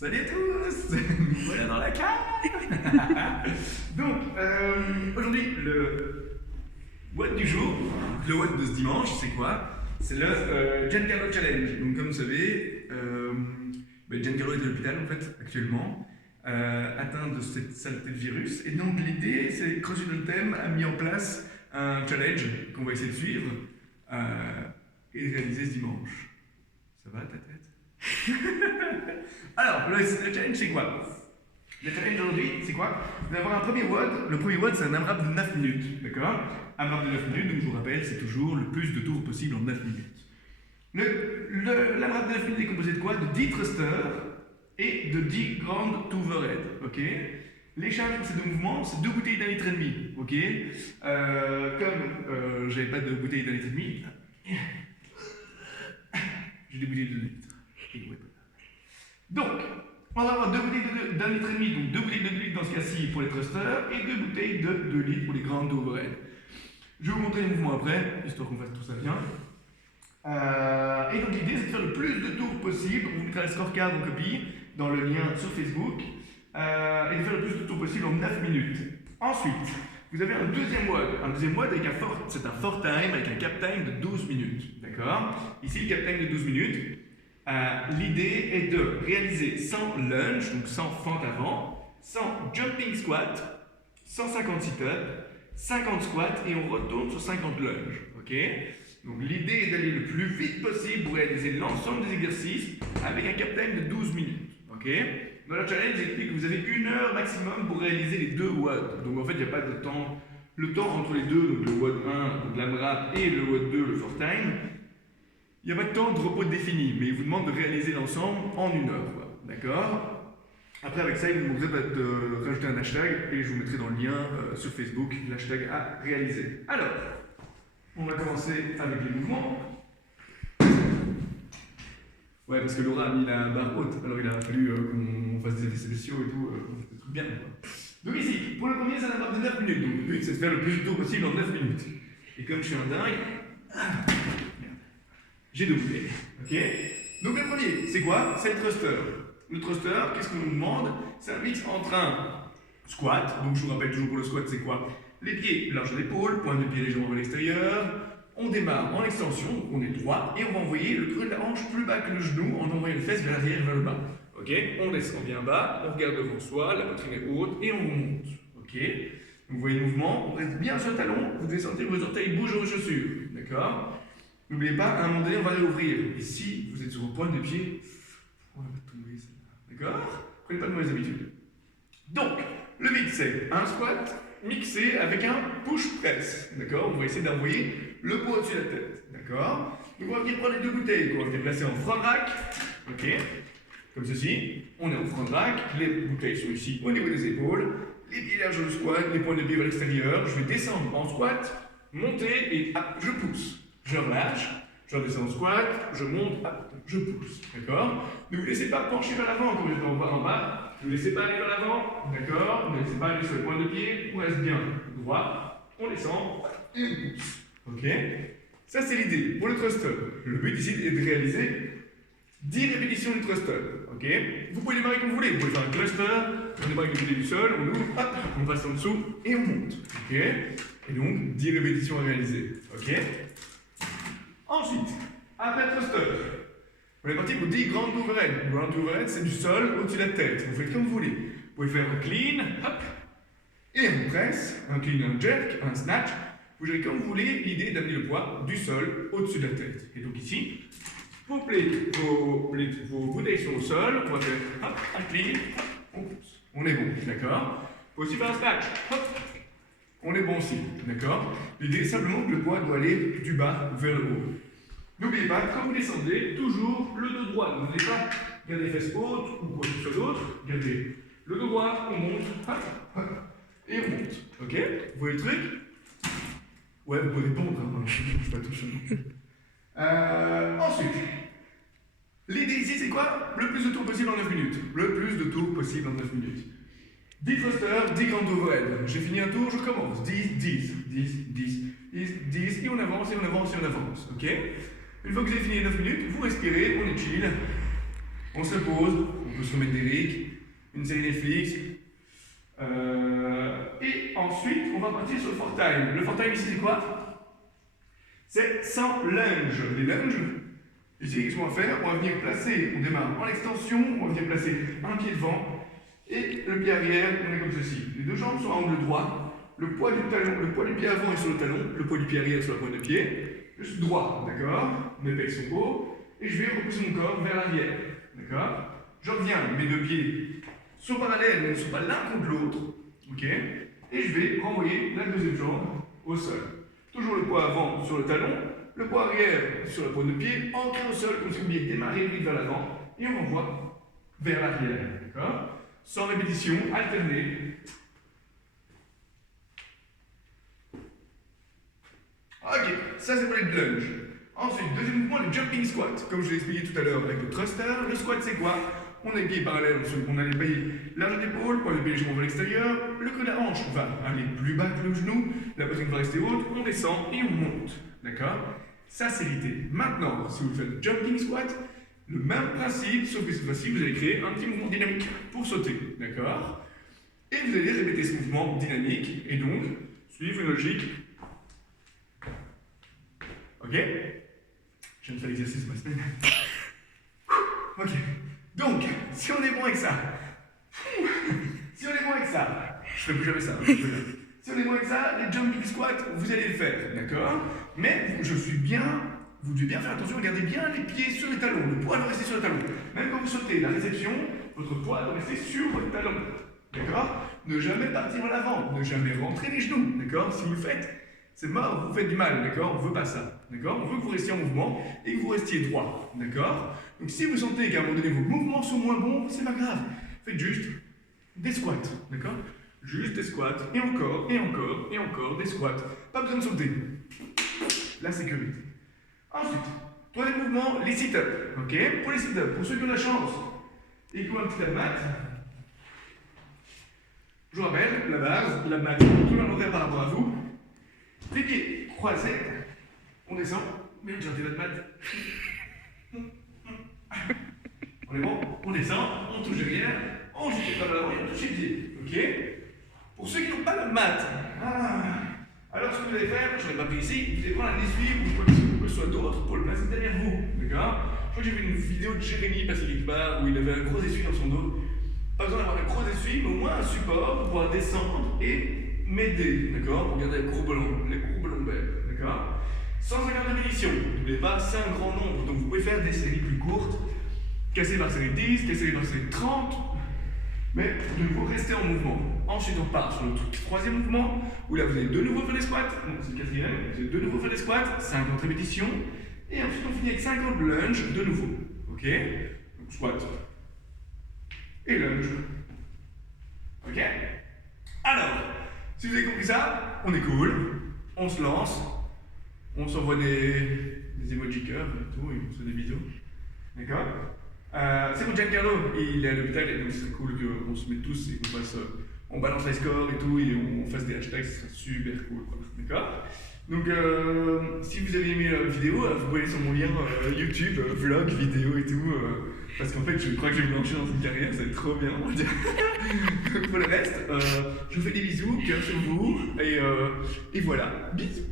Salut à tous. Nous voilà dans la cave. Donc, aujourd'hui, le WOD du jour, le WOD de ce dimanche, c'est quoi? C'est le Giancarlo Challenge. Donc, comme vous savez, Giancarlo est à l'hôpital en fait, actuellement, atteint de cette saleté de virus. Et donc, l'idée, c'est que Crossfit Thème a mis en place un challenge qu'on va essayer de suivre et réaliser ce dimanche. Ça va ta tête? Alors, le challenge, c'est quoi? Le challenge aujourd'hui, c'est quoi? Vous allez avoir un premier WOD. Le premier WOD, c'est un AMRAP de 9 minutes. D'accord? AMRAP de 9 minutes, donc je vous rappelle, c'est toujours le plus de tours possible en 9 minutes. L'AMRAP de 9 minutes est composé de quoi? De 10 thrusters et de 10 grandes to overhead. Ok? Les charges pour ces deux mouvements, c'est 2 bouteilles d'1,5 litre. Ok? Comme j'avais pas de bouteille d'1,5 litre, j'ai des bouteilles de 2 litres. Donc, on va avoir 2 bouteilles d'1,5 litre, donc 2 bouteilles de 2 litres dans ce cas-ci pour les thrusters et 2 bouteilles de 2 litres pour les grandes overhead. Je vais vous montrer les mouvements après, histoire qu'on fasse tout ça bien. Et donc l'idée c'est de faire le plus de tours possible. On vous mettra les scorecards en copie dans le lien sur Facebook. Et de faire le plus de tours possible en 9 minutes. Ensuite, vous avez un deuxième WOD avec c'est un fort time avec un cap time de 12 minutes. D'accord? Ici, le cap time de 12 minutes. L'idée est de réaliser 100 lunge, donc 100 fentes avant, 100 jumping squat, 150 sit-up, 50 squats et on retourne sur 50 lunges. Ok? Donc l'idée est d'aller le plus vite possible pour réaliser l'ensemble des exercices avec un cap time de 12 minutes. Ok? Dans le challenge, j'explique que vous avez 1 heure maximum pour réaliser les 2 WOD. Donc en fait, il n'y a pas de temps. Le temps entre les deux, donc le WOD 1, donc l'AMRAP, et le WOD 2, le fort time, il n'y a pas de temps de repos défini, mais il vous demande de réaliser l'ensemble en 1 heure. D'accord? Après, avec ça, il vous demanderait de rajouter un hashtag et je vous mettrai dans le lien sur Facebook l'hashtag à réaliser. Alors, on va commencer avec les mouvements. Ouais, parce que Laura a mis la barre haute, alors il a fallu qu'on fasse des effets spéciaux et tout, qu'on fasse des trucs bien. Donc ici, pour le premier, c'est un AMRAP de 9 minutes. Donc le but, c'est de faire le plus de tours possible en 9 minutes. Et comme je suis un dingue, j'ai 2 bouteilles. Ok? Donc le premier, c'est quoi? C'est le thruster. Le thruster, qu'est-ce qu'on nous demande? C'est un mix entre un squat. Donc je vous rappelle toujours pour le squat, c'est quoi? Les pieds large d'épaule, pointe de pied légèrement vers l'extérieur. On démarre en extension, donc on est droit, et on va envoyer le creux de la hanche plus bas que le genou en envoyant les fesses vers l'arrière et vers le bas. Ok? On descend bien bas, on regarde devant soi, la poitrine est haute, et on remonte. Ok? Donc vous voyez le mouvement, on reste bien sur le talon, vous devez sentir que vos orteils bougent aux chaussures. D'accord? N'oubliez pas, à un moment donné, on va réouvrir. Et si vous êtes sur vos pointes de pied, on va pas tomber celle-là. D'accord? Prenez pas de mauvaises habitudes. Donc, le mix, c'est un squat mixé avec un push-press. D'accord? On va essayer d'envoyer le poids au-dessus de la tête. D'accord? Donc, on va venir prendre les 2 bouteilles qu'on va venir placer en front rack. Ok? Comme ceci. On est en front rack. Les bouteilles sont ici au niveau des épaules. Les pieds larges au squat, les pointes de pied vers l'extérieur. Je vais descendre en squat, monter et hop, je pousse. Je relâche, je redescends au squat, je monte, hop, je pousse. D'accord? Ne vous laissez pas pencher vers l'avant comme j'étais en bas. Ne vous laissez pas aller vers l'avant. D'accord? Ne vous laissez pas aller sur les points de pied. On reste bien droit. On descend et on pousse. Ok? Ça, c'est l'idée pour le thruster. Le but ici est de réaliser 10 répétitions du thruster. Ok? Vous pouvez démarrer comme vous voulez. Vous pouvez faire un cluster, on démarre avec le pied du sol, on ouvre, hop, on passe en dessous et on monte. Ok? Et donc, 10 répétitions à réaliser. Ok? Ensuite, après le thruster, on est parti pour 10 grandes overhead. Grand overhead, c'est du sol au-dessus de la tête. Vous faites comme vous voulez. Vous pouvez faire un clean, hop, et un press, un clean, un jerk, un snatch. Vous gérez comme vous voulez. L'idée est d'amener le poids du sol au-dessus de la tête. Et donc ici, vos bouteilles sont au sol. On va faire hop, un clean, hop, on pousse. On est bon, d'accord? On peut aussi faire un snatch, hop. On est bon aussi, d'accord? L'idée est simplement que le poids doit aller du bas vers le haut. N'oubliez pas, quand vous descendez, toujours le dos droit. N'oubliez pas, gardez les fesses hautes ou quoi que ce soit d'autre. Gardez le dos droit, on monte, hop, hop, et on monte. Ok? Vous voyez le truc? Ouais, vous pouvez répondre, hein, je ne bouge pas tout seul. Ensuite, l'idée ici, c'est quoi? Le plus de tours possible en 9 minutes. Le plus de tours possible en 9 minutes. 10 thrusters, 10 grandes overhead. J'ai fini un tour, je commence. 10, 10, 10, 10, 10, 10, et on avance, et on avance, et on avance. Ok? Une fois que vous avez fini les 9 minutes, vous respirez, on est chill. On se pose, on peut se remettre d'Eric, une série Netflix. Et ensuite, on va partir sur le for time. Le for time ici, c'est quoi? C'est sans lunge. Les lunges, ici, qu'est-ce qu'on va faire? On va venir placer, on démarre en extension, on va venir placer un pied devant et le pied arrière, on est comme ceci. Les deux jambes sont à angle droit. Le poids du pied avant est sur le talon, le poids du pied arrière est sur la pointe de pied. Juste droit, d'accord? Mes pecs sont hauts et je vais repousser mon corps vers l'arrière, d'accord? Je reviens, mes deux pieds sont parallèles, mais ne sont pas l'un contre l'autre, ok? Et je vais renvoyer la deuxième jambe au sol. Toujours le poids avant sur le talon, le poids arrière sur la pointe de pied, ancré au sol, comme si vous vouliez démarrer vite vers l'avant, et on renvoie vers l'arrière, d'accord? Sans répétition, alternée. Ok, ça c'est pour les lunges. Ensuite, deuxième mouvement, le jumping squat. Comme je l'ai expliqué tout à l'heure avec le thruster, le squat c'est quoi? On a les pieds parallèles, on a les pieds large d'épaule, pour les pieds légèrement vers l'extérieur, le creux de la hanche va aller plus bas que le genou, la poitrine va rester haute, on descend et on monte. D'accord? Ça c'est l'idée. Maintenant, si vous faites jumping squat, le même principe, sauf que cette fois-ci, vous allez créer un petit mouvement dynamique pour sauter. D'accord? Et vous allez répéter ce mouvement dynamique, et donc, suivre une logique. Ok? Je viens de faire l'exercice de ma semaine. Ok. Donc, si on est bon avec ça, je ferai plus jamais ça. Si on est bon avec ça, les jumping squats, vous allez le faire, d'accord? Mais vous devez bien faire attention, regardez bien les pieds sur les talons, le poids doit rester sur le talon. Même quand vous sautez, la réception, votre poids doit rester sur votre talon, d'accord? Ne jamais partir en avant, ne jamais rentrer les genoux, d'accord? Si vous le faites, c'est mort, vous faites du mal, d'accord? On veut pas ça, d'accord? On veut que vous restiez en mouvement et que vous restiez droit, d'accord? Donc si vous sentez qu'à un moment donné vos mouvements sont moins bons, c'est pas grave. Faites juste des squats, d'accord? Juste des squats, et encore, et encore, et encore, des squats. Pas besoin de sauter. La sécurité. Ensuite, troisième mouvement, les sit-ups, ok? Pour les sit-ups, pour ceux qui ont la chance et qui ont un petit abmat, je vous rappelle, la base, l'abmat, tout l'inventaire par rapport à vous. Les pieds croisés, on descend, mais j'ai raté votre mat. On est bon? On descend, on touche derrière, on jette les pas l'avant et on touche les pieds. Ok? Pour ceux qui n'ont pas de mat, alors ce que vous allez faire, je ne l'ai pas pris ici, vous allez prendre un essuie ou quoi que ce soit d'autre pour le placer derrière vous. D'accord? Je crois que j'ai vu une vidéo de Jérémy passer quelque part où il avait un gros essuie dans son dos. Pas besoin d'avoir un gros essuie, mais au moins un support pour pouvoir descendre et m'aider. D'accord? Pour garder les courbes lombaires. D'accord? 150 répétitions. N'oubliez pas, c'est un grand nombre, donc vous pouvez faire des séries plus courtes. Casser par série 10, casser par série 30, mais de nouveau rester en mouvement. Ensuite on part sur le troisième mouvement, où là vous allez de nouveau faire des squats, donc c'est le quatrième, vous allez de nouveau faire des squats, 50 répétitions, et ensuite on finit avec 50 lunges de nouveau. Ok? Donc squat et lunge. Ok? Alors, si vous avez compris ça, on est cool, on se lance, on s'envoie des emojis cœur et tout, et on se fait des bisous. D'accord? C'est pour Giancarlo, il est à l'hôpital et donc ce serait cool qu'on se mette tous et qu'on fasse, on balance les scores et tout et on fasse des hashtags, ce serait super cool, quoi. D'accord? Donc si vous avez aimé la vidéo, vous pouvez aller sur mon lien YouTube, vlog, vidéo et tout, parce qu'en fait je crois que je vais me lancer dans une carrière, ça va être trop bien. Pour le reste, je vous fais des bisous, cœur sur vous et voilà, bisous.